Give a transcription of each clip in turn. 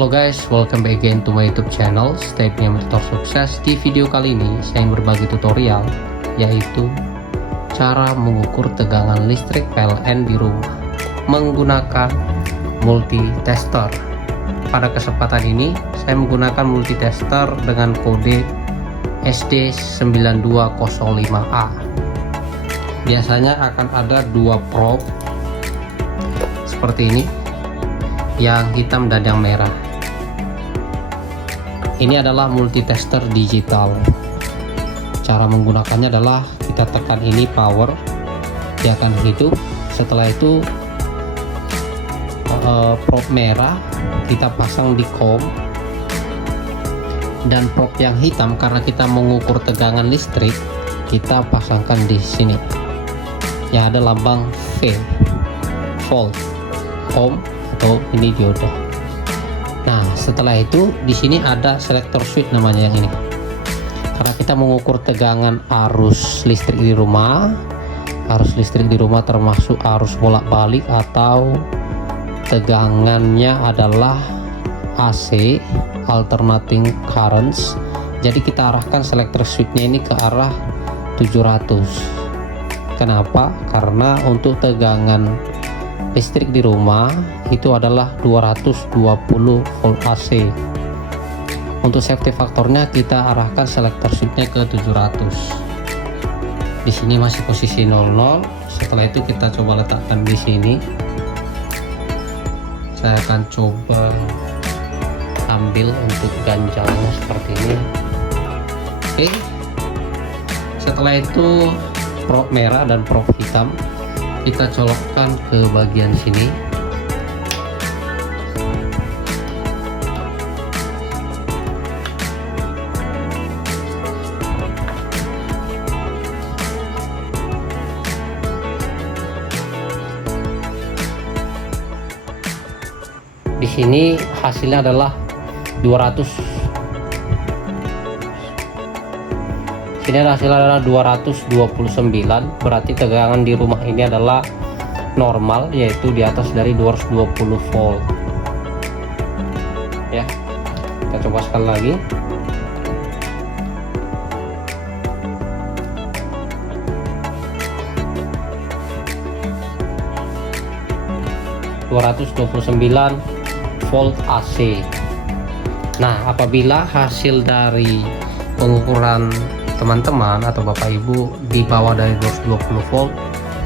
Halo guys, welcome back again to my YouTube channel Stepnya Motor Sukses. Di video kali ini saya ingin berbagi tutorial, yaitu cara mengukur tegangan listrik PLN di rumah menggunakan multitester. Pada kesempatan ini saya menggunakan multitester dengan kode SD9205A. Biasanya akan ada dua probe seperti ini, yang hitam dan yang merah. Ini adalah multitester digital. Cara menggunakannya adalah kita tekan ini power, dia akan hidup. Setelah itu probe merah kita pasang di COM, dan probe yang hitam karena kita mengukur tegangan listrik kita pasangkan di sini yang ada lambang V, volt, ohm atau ini dioda. Nah, setelah itu di sini ada selector switch namanya yang ini. Karena kita mengukur tegangan arus listrik di rumah. Arus listrik di rumah termasuk arus bolak-balik atau tegangannya adalah AC, alternating currents. Jadi kita arahkan selector switchnya ini ke arah 700. Kenapa? Karena untuk tegangan listrik di rumah itu adalah 220 volt AC. Untuk safety faktornya kita arahkan selector switchnya ke 700. Di sini masih posisi 00. Setelah itu kita coba letakkan di sini. Saya akan coba ambil untuk ganjalnya seperti ini. Oke. Setelah itu probe merah dan probe hitam kita colokkan ke bagian sini. Di sini hasilnya adalah 200. Ini hasilnya adalah 229, berarti tegangan di rumah ini adalah normal, yaitu di atas dari 220 volt. Ya, kita coba sekali lagi. ...229 volt AC. Nah, apabila hasil dari pengukuran teman-teman atau bapak ibu di bawah dari 220 volt,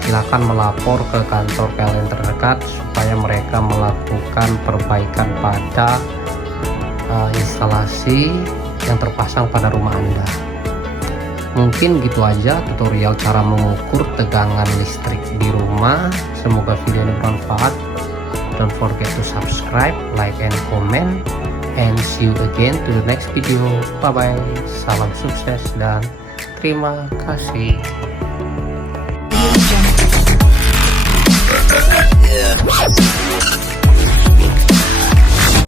silakan melapor ke kantor PLN terdekat supaya mereka melakukan perbaikan pada instalasi yang terpasang pada rumah Anda. Mungkin gitu aja tutorial cara mengukur tegangan listrik di rumah. Semoga video ini bermanfaat. Don't forget to subscribe, like, and comment. And see you again to the next video. Bye bye. Salam sukses dan terima kasih. Yeah.